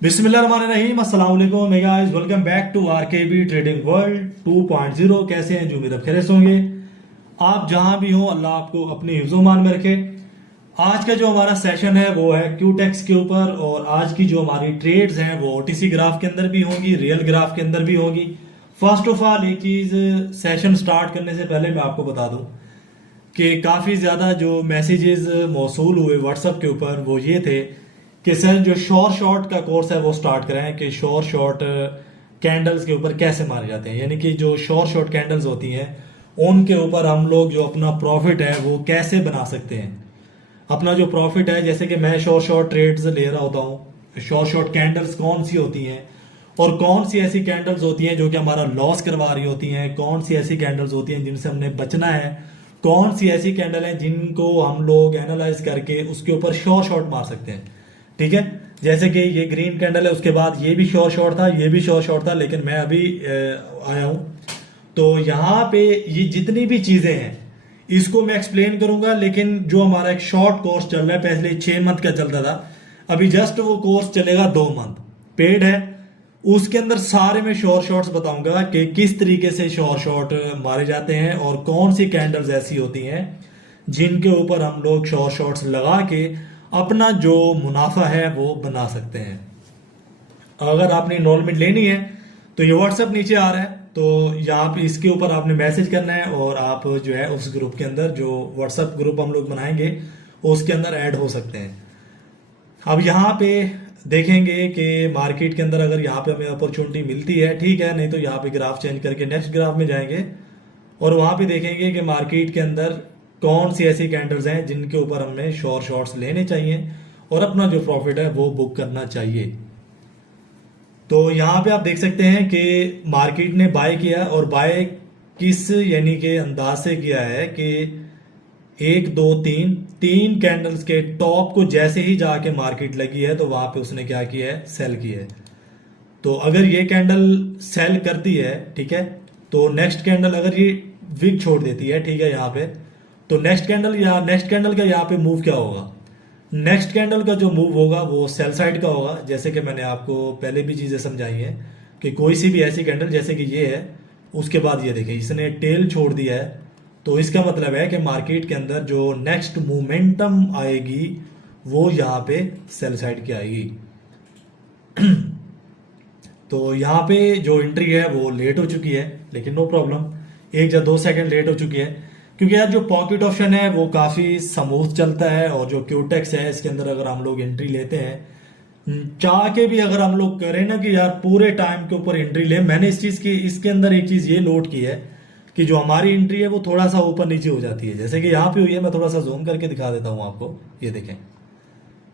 बिस्मिल्लाहिर्रहमानिर्रहीम अस्सलाम वालेकुम guys, welcome back to RKB trading world 2.0। कैसे हैं? जो उम्मीद खैरियत होंगे। आप जहां भी हो, अल्लाह आपको अपनी हिफ्ज़-ओ-मान में रखे। आज का जो हमारा सेशन है वो है क्यूटेक्स के ऊपर, और आज की जो हमारी ट्रेड्स हैं वो ओटीसी ग्राफ के अंदर भी होंगी, रियल ग्राफ के अंदर भी होंगी। फर्स्ट ऑफ ऑल एक चीज, सेशन स्टार्ट करने से पहले मैं आपको बता दूं कि काफ़ी ज़्यादा जो मैसेजेस मौसूल हुए व्हाट्सएप के ऊपर वो ये थे कि सर जो शॉर्ट का कोर्स है वो स्टार्ट करें कि शॉर्ट कैंडल्स के ऊपर कैसे मारे जाते हैं, यानी कि जो शॉर्ट कैंडल्स होती हैं उनके ऊपर हम लोग जो अपना प्रॉफिट है वो कैसे बना सकते हैं। अपना जो प्रॉफिट है, जैसे कि मैं शॉर्ट ट्रेड्स ले रहा होता हूँ, शॉर्ट कैंडल्स कौन सी होती हैं और कौन सी ऐसी कैंडल्स होती हैं जो कि हमारा लॉस करवा रही होती हैं, कौन सी ऐसी कैंडल्स होती हैं जिनसे हमने बचना है, कौन सी ऐसी कैंडल है जिनको हम लोग एनालाइज करके उसके ऊपर शॉर्ट मार सकते हैं। ठीक है, जैसे कि ये ग्रीन कैंडल है, उसके बाद ये भी शॉर्ट था, ये भी शॉर्ट था, लेकिन मैं अभी आया हूं। तो यहाँ पे ये जितनी भी चीजें हैं इसको मैं एक्सप्लेन करूंगा, लेकिन जो हमारा एक शॉर्ट कोर्स चल रहा है, पहले 6 मंथ का चलता था, अभी जस्ट वो कोर्स चलेगा 2 मंथ पेड है। उसके अंदर सारे में शॉर्ट्स बताऊंगा कि किस तरीके से शॉर्ट मारे जाते हैं और कौन सी कैंडल्स ऐसी होती हैं जिनके ऊपर हम लोग शॉर्ट्स लगा के अपना जो मुनाफा है वो बना सकते हैं। अगर आपने इनरोलमेंट लेनी है तो ये व्हाट्सएप नीचे आ रहा है, तो यहाँ पे इसके ऊपर आपने मैसेज करना है और आप जो है उस ग्रुप के अंदर, जो व्हाट्सएप ग्रुप हम लोग बनाएंगे उसके अंदर ऐड हो सकते हैं। अब यहाँ पे देखेंगे कि मार्केट के अंदर अगर यहाँ पे हमें अपॉर्चुनिटी मिलती है ठीक है, नहीं तो यहाँ पे ग्राफ चेंज करके नेक्स्ट ग्राफ में जाएंगे और वहां पे देखेंगे कि मार्केट के अंदर कौन सी ऐसी कैंडल्स हैं जिनके ऊपर हमें शॉर्ट्स लेने चाहिए और अपना जो प्रॉफिट है वो बुक करना चाहिए। तो यहाँ पे आप देख सकते हैं कि मार्केट ने बाय किया, और बाय किस यानी कि अंदाज से किया है कि एक दो तीन तीन कैंडल्स के टॉप को जैसे ही जाके मार्केट लगी है तो वहां पे उसने क्या किया है, सेल किया है। तो अगर ये कैंडल सेल करती है ठीक है, तो नेक्स्ट कैंडल अगर ये विक छोड़ देती है ठीक है यहाँ पे, तो नेक्स्ट कैंडल का यहाँ पे मूव क्या होगा, नेक्स्ट कैंडल का जो मूव होगा वो सेल साइड का होगा। जैसे कि मैंने आपको पहले भी चीजें समझाई हैं कि कोई सी भी ऐसी कैंडल जैसे कि ये है, उसके बाद ये देखिए इसने टेल छोड़ दिया है, तो इसका मतलब है कि मार्केट के अंदर जो नेक्स्ट मोमेंटम आएगी वो यहाँ पे सेल साइड की आएगी। तो यहाँ पे जो एंट्री है वो लेट हो चुकी है, लेकिन नो प्रॉब्लम, 1 या 2 सेकंड लेट हो चुकी है, क्योंकि यार जो पॉकेट ऑप्शन है वो काफी स्मूथ चलता है, और जो क्यूटेक्स है इसके अंदर अगर हम लोग एंट्री लेते हैं, चाह के भी अगर हम लोग करें ना कि यार पूरे टाइम के ऊपर एंट्री ले, मैंने इस चीज की इसके अंदर एक चीज ये नोट की है कि जो हमारी एंट्री है वो थोड़ा सा ऊपर नीचे हो जाती है, जैसे कि यहाँ पे हुई है। मैं थोड़ा सा जूम करके दिखा देता हूँ आपको, ये देखें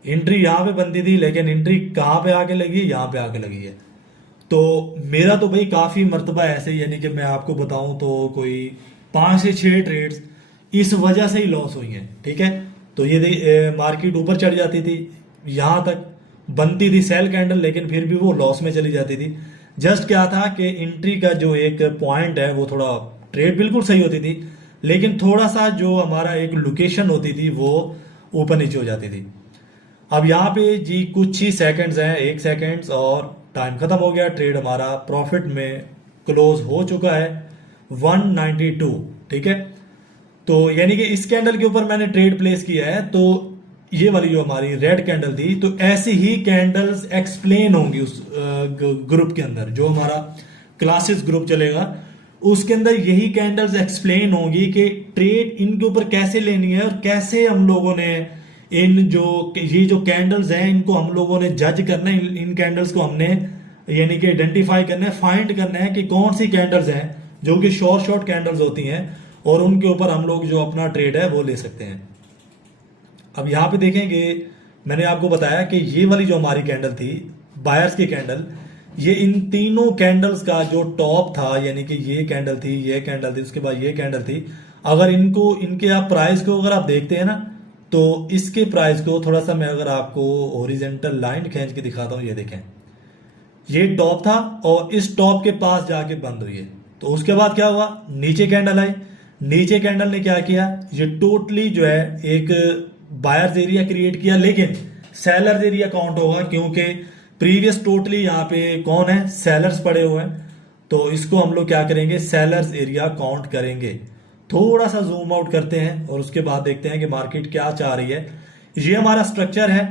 एंट्री यहाँ पे बनती थी, लेकिन एंट्री कहाँ पे आके लगी, यहाँ पे आके लगी है। तो मेरा तो भाई काफी मर्तबा ऐसे ही, यानी कि मैं आपको बताऊं तो कोई 5 से 6 ट्रेड्स इस वजह से ही लॉस हुई हैं ठीक है। तो ये मार्केट ऊपर चढ़ जाती थी, यहां तक बनती थी सेल कैंडल, लेकिन फिर भी वो लॉस में चली जाती थी। जस्ट क्या था कि एंट्री का जो एक पॉइंट है वो थोड़ा, ट्रेड बिल्कुल सही होती थी, लेकिन थोड़ा सा जो हमारा एक लोकेशन होती थी वो ऊपर नीचे हो जाती थी। अब यहाँ पे जी कुछ ही सेकंड्स हैं, 1 सेकंड्स और टाइम खत्म हो गया, ट्रेड हमारा प्रॉफिट में क्लोज हो चुका है 192 ठीक है। तो यानी कि इस कैंडल के ऊपर मैंने ट्रेड प्लेस किया है, तो ये वाली जो हमारी रेड कैंडल थी, तो ऐसी ही कैंडल्स एक्सप्लेन होंगी उस ग्रुप के अंदर, जो हमारा क्लासेस ग्रुप चलेगा उसके अंदर यही कैंडल्स एक्सप्लेन होंगी कि ट्रेड इनके ऊपर कैसे लेनी है और कैसे हम लोगों ने ये जो कैंडल्स हैं इनको हम लोगों ने जज करना है, इन कैंडल्स को हमने यानी कि आइडेंटिफाई करना है, फाइंड करना है कि कौन सी कैंडल्स हैं जो कि शॉर्ट कैंडल्स होती हैं और उनके ऊपर हम लोग जो अपना ट्रेड है वो ले सकते हैं। अब यहाँ पे देखेंगे, मैंने आपको बताया कि ये वाली जो हमारी कैंडल थी, बायर्स की कैंडल, ये इन तीनों कैंडल्स का जो टॉप था, यानी कि ये कैंडल थी, ये कैंडल थी, उसके बाद ये कैंडल थी। अगर इनको इनके आप प्राइस को अगर आप देखते हैं ना, तो इसके प्राइस को थोड़ा सा मैं अगर आपको ओरिजेंटल लाइन खींच के दिखाता हूँ, ये देखें ये टॉप था और इस टॉप के पास जाके बंद हुई है। तो उसके बाद क्या हुआ, नीचे कैंडल आई, नीचे कैंडल ने क्या किया, ये टोटली जो है एक बायर्स एरिया क्रिएट किया, लेकिन सेलर्स एरिया काउंट होगा क्योंकि प्रीवियस टोटली यहाँ पे कौन है, सेलर्स पड़े हुए हैं, तो इसको हम लोग क्या करेंगे, सेलर्स एरिया काउंट करेंगे। थोड़ा सा जूम आउट करते हैं और उसके बाद देखते हैं कि मार्केट क्या चाह रही है। ये हमारा स्ट्रक्चर है,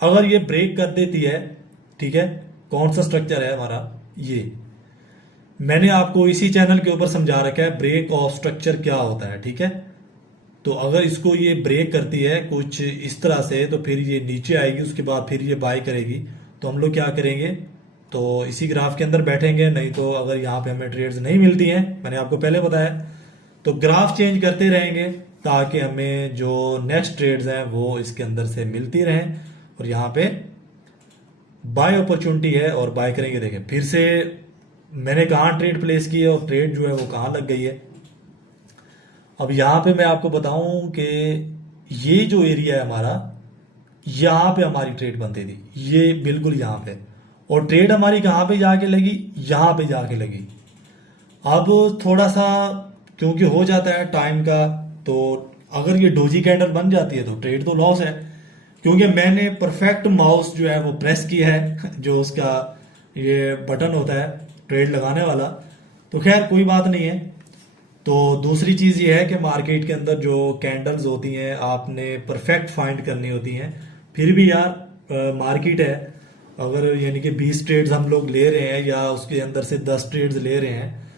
अगर ये ब्रेक कर देती है, ठीक है, कौन सा स्ट्रक्चर है हमारा, ये मैंने आपको इसी चैनल के ऊपर समझा रखा है ब्रेक ऑफ स्ट्रक्चर क्या होता है, ठीक है। तो अगर इसको ये ब्रेक करती है कुछ इस तरह से, तो फिर ये नीचे आएगी, उसके बाद फिर ये बाय करेगी। तो हम लोग क्या करेंगे, तो इसी ग्राफ के अंदर बैठेंगे, नहीं तो अगर यहाँ पे हमें ट्रेड्स नहीं मिलती हैं, मैंने आपको पहले बताया, तो ग्राफ चेंज करते रहेंगे ताकि हमें जो नेक्स्ट ट्रेड्स हैं वो इसके अंदर से मिलती रहें। और यहाँ पे बाय अपॉर्चुनिटी है और बाय करेंगे। देखें फिर से मैंने कहाँ ट्रेड प्लेस की है और ट्रेड जो है वो कहाँ लग गई है। अब यहाँ पे मैं आपको बताऊं कि ये जो एरिया है हमारा, यहाँ पे हमारी ट्रेड बनती थी, ये बिल्कुल यहाँ पे, और ट्रेड हमारी कहाँ पे जाके लगी, यहाँ पे जाके लगी। अब थोड़ा सा क्योंकि हो जाता है टाइम का, तो अगर ये डोजी कैंडल बन जाती है तो ट्रेड तो लॉस है, क्योंकि मैंने परफेक्ट माउस जो है वो प्रेस किया है, जो उसका ये बटन होता है ट्रेड लगाने वाला। तो खैर कोई बात नहीं है। तो दूसरी चीज़ ये है कि मार्केट के अंदर जो कैंडल्स होती हैं आपने परफेक्ट फाइंड करनी होती हैं। फिर भी यार मार्केट है, अगर यानी कि 20 ट्रेड्स हम लोग ले रहे हैं या उसके अंदर से 10 ट्रेड्स ले रहे हैं,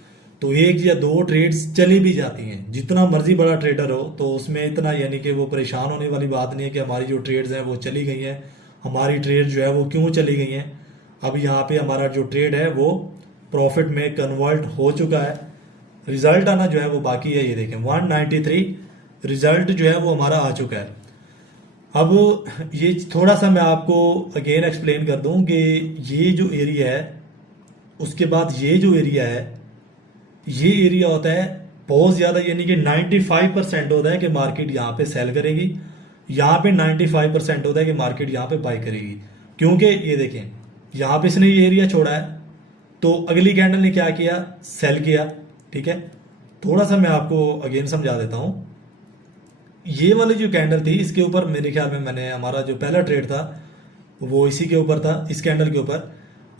तो एक या दो ट्रेड्स चली भी जाती हैं। जितना मर्जी बड़ा ट्रेडर हो तो उसमें इतना यानी कि वो परेशान होने वाली बात नहीं है कि हमारी जो ट्रेड्स हैं वो चली गई हैं, हमारी ट्रेड जो है वो क्यों चली गई हैं। अब यहाँ पे हमारा जो ट्रेड है वो प्रॉफिट में कन्वर्ट हो चुका है, रिजल्ट आना जो है वो बाकी है। ये देखें 193 रिजल्ट जो है वो हमारा आ चुका है। अब ये थोड़ा सा मैं आपको अगेन एक्सप्लेन कर दूं कि ये जो एरिया है, उसके बाद ये जो एरिया है, ये एरिया होता है बहुत ज़्यादा, यानी कि 95% होता है कि मार्केट यहाँ पे सेल करेगी, यहाँ पे 95% होता है कि मार्केट यहाँ पे बाय करेगी। क्योंकि ये देखें यहाँ पे इसने ये एरिया छोड़ा है, तो अगली कैंडल ने क्या किया, सेल किया, ठीक है। थोड़ा सा मैं आपको अगेन समझा देता हूँ। ये वाली जो कैंडल थी इसके ऊपर मेरे ख्याल में मैंने हमारा जो पहला ट्रेड था वो इसी के ऊपर था, इस कैंडल के ऊपर।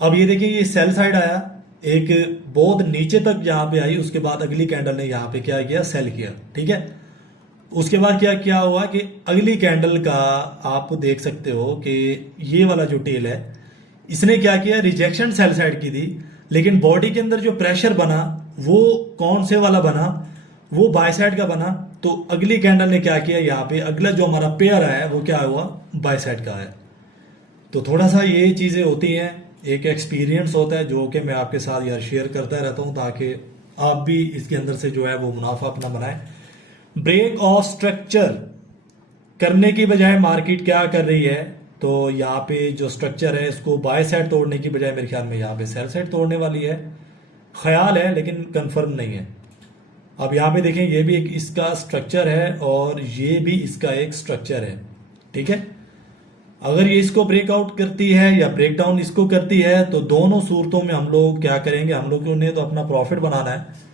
अब ये देखिए ये सेल साइड आया, एक बहुत नीचे तक यहाँ पे आई, उसके बाद अगली कैंडल ने यहाँ पे क्या किया, सेल किया, ठीक है। उसके बाद क्या क्या हुआ कि अगली कैंडल का आप देख सकते हो कि ये वाला जो टेल है, इसने क्या किया, रिजेक्शन सेल साइड की थी, लेकिन बॉडी के अंदर जो प्रेशर बना वो कौन से वाला बना, वो बाय साइड का बना। तो अगली कैंडल ने क्या किया, यहाँ पे अगला जो हमारा पेयर है वो क्या हुआ, बाय साइड का है। तो थोड़ा सा ये चीजें होती हैं, एक एक्सपीरियंस होता है जो कि मैं आपके साथ यार शेयर करता रहता हूँ, ताकि आप भी इसके अंदर से जो है वो मुनाफा अपना बनाएं। ब्रेक ऑफ स्ट्रक्चर करने की बजाय मार्केट क्या कर रही है, तो यहाँ पे जो स्ट्रक्चर है इसको बाय साइड तोड़ने की बजाय मेरे ख्याल में यहाँ पे सेल साइड तोड़ने वाली है, ख्याल है लेकिन कंफर्म नहीं है। अब यहाँ पे देखें ये भी एक इसका स्ट्रक्चर है और ये भी इसका एक स्ट्रक्चर है, ठीक है। अगर ये इसको ब्रेकआउट करती है या ब्रेक डाउन इसको करती है, तो दोनों सूरतों में हम लोग क्या करेंगे, हम लोग ने तो अपना प्रॉफिट बनाना है।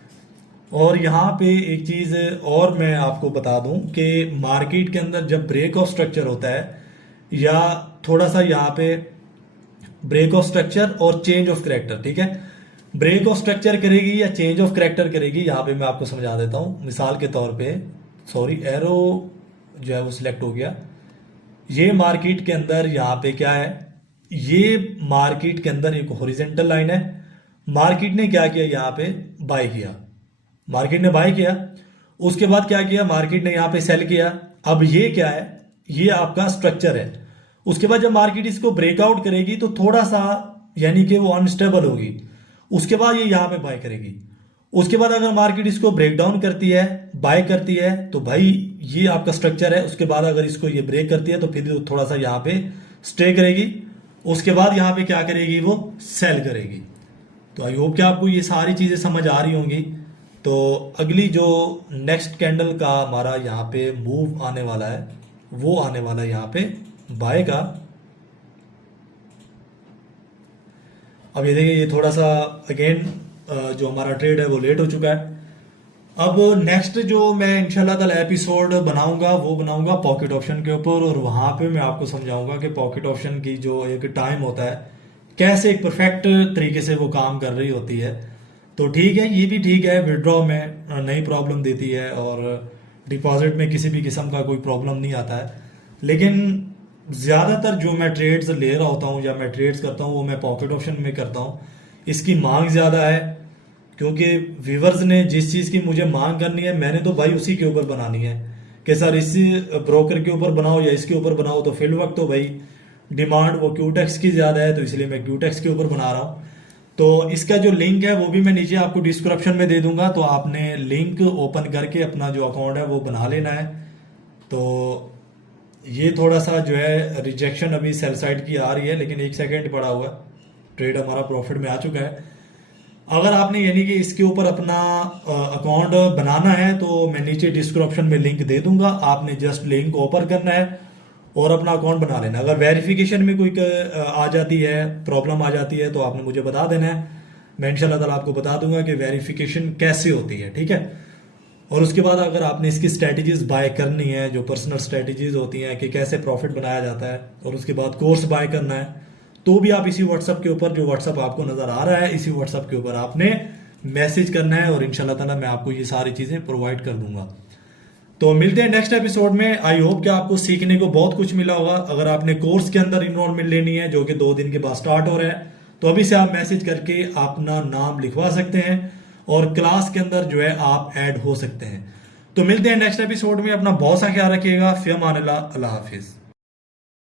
और यहाँ पे एक चीज और मैं आपको बता दूं कि मार्केट के अंदर जब ब्रेक ऑफ स्ट्रक्चर होता है, या थोड़ा सा यहाँ पे ब्रेक ऑफ स्ट्रक्चर और चेंज ऑफ करेक्टर, ठीक है, ब्रेक ऑफ स्ट्रक्चर करेगी या चेंज ऑफ करेक्टर करेगी, यहाँ पे मैं आपको समझा देता हूँ। मिसाल के तौर पे, सॉरी एरो जो है वो सिलेक्ट हो गया, ये मार्केट के अंदर यहाँ पे क्या है, ये मार्केट के अंदर एक हॉरिजॉन्टल लाइन है, मार्केट ने क्या किया, यहाँ पे बाय किया, मार्केट ने बाय किया, उसके बाद क्या किया, मार्केट ने यहाँ पे सेल किया। अब ये क्या है, ये आपका स्ट्रक्चर है। उसके बाद जब मार्केट इसको ब्रेकआउट करेगी तो थोड़ा सा यानी कि वो अनस्टेबल होगी, उसके बाद ये यहाँ पे बाय करेगी। उसके बाद अगर मार्केट इसको ब्रेक डाउन करती है, बाय करती है, तो भाई ये आपका स्ट्रक्चर है। उसके बाद अगर इसको ये ब्रेक करती है तो फिर थोड़ा सा यहाँ पे स्टे करेगी, उसके बाद यहाँ पे क्या करेगी, वो सेल करेगी। तो आई होप कि आपको ये सारी चीजें समझ आ रही होंगी। तो अगली जो नेक्स्ट कैंडल का हमारा यहाँ पे मूव आने वाला है, वो आने वाला है यहाँ पे बाय का। अब ये देखिए ये थोड़ा सा अगेन जो हमारा ट्रेड है वो लेट हो चुका है। अब नेक्स्ट जो मैं इंशाल्लाह ताला एपिसोड बनाऊंगा वो बनाऊंगा पॉकेट ऑप्शन के ऊपर, और वहां पे मैं आपको समझाऊंगा कि पॉकेट ऑप्शन की जो एक टाइम होता है कैसे एक परफेक्ट तरीके से वो काम कर रही होती है। तो ठीक है, ये भी ठीक है, विड्रॉ में नई प्रॉब्लम देती है और डिपॉजिट में किसी भी किस्म का कोई प्रॉब्लम नहीं आता है। लेकिन ज़्यादातर जो मैं ट्रेड्स ले रहा होता हूँ या मैं ट्रेड्स करता हूँ वो मैं पॉकेट ऑप्शन में करता हूँ। इसकी मांग ज़्यादा है, क्योंकि व्यूवर्स ने जिस चीज़ की मुझे मांग करनी है मैंने तो भाई उसी के ऊपर बनानी है कि सर इसी ब्रोकर के ऊपर बनाओ या इसके ऊपर बनाओ। तो फिल वक्त तो भाई डिमांड वो क्यूटेक्स की ज़्यादा है, तो इसलिए मैं क्यूटेक्स के ऊपर बना रहा हूँ। तो इसका जो लिंक है वो भी मैं नीचे आपको डिस्क्रिप्शन में दे दूंगा, तो आपने लिंक ओपन करके अपना जो अकाउंट है वो बना लेना है। तो ये थोड़ा सा जो है रिजेक्शन अभी सेल साइड की आ रही है, लेकिन 1 सेकेंड पड़ा हुआ है, ट्रेड हमारा प्रॉफिट में आ चुका है। अगर आपने यानी कि इसके ऊपर अपना अकाउंट बनाना है तो मैं नीचे डिस्क्रिप्शन में लिंक दे दूंगा, आपने जस्ट लिंक ओपन करना है और अपना अकाउंट बना लेना। अगर वेरिफिकेशन में कोई आ जाती है, प्रॉब्लम आ जाती है, तो आपने मुझे बता देना है, मैं इंशाल्लाह ताला आपको बता दूंगा कि वेरिफिकेशन कैसे होती है, ठीक है। और उसके बाद अगर आपने इसकी स्ट्रेटजीज बाय करनी है, जो पर्सनल स्ट्रेटजीज होती हैं कि कैसे प्रॉफिट बनाया जाता है, और उसके बाद कोर्स बाय करना है, तो भी आप इसी व्हाट्सएप के ऊपर, जो व्हाट्सएप आपको नजर आ रहा है, इसी व्हाट्सएप के ऊपर आपने मैसेज करना है और इंशाल्लाह ताला मैं आपको ये सारी चीजें प्रोवाइड कर दूंगा। तो मिलते हैं नेक्स्ट एपिसोड में। आई होप कि आपको सीखने को बहुत कुछ मिला होगा। अगर आपने कोर्स के अंदर इनरोलमेंट लेनी है जो कि 2 दिन के बाद स्टार्ट हो रहा है, तो अभी से आप मैसेज करके अपना नाम लिखवा सकते हैं और क्लास के अंदर जो है आप ऐड हो सकते हैं। तो मिलते हैं नेक्स्ट एपिसोड में। अपना बहुत सा ख्याल रखिएगा। फिर अमान अल्लाह, अल्लाह हाफिज।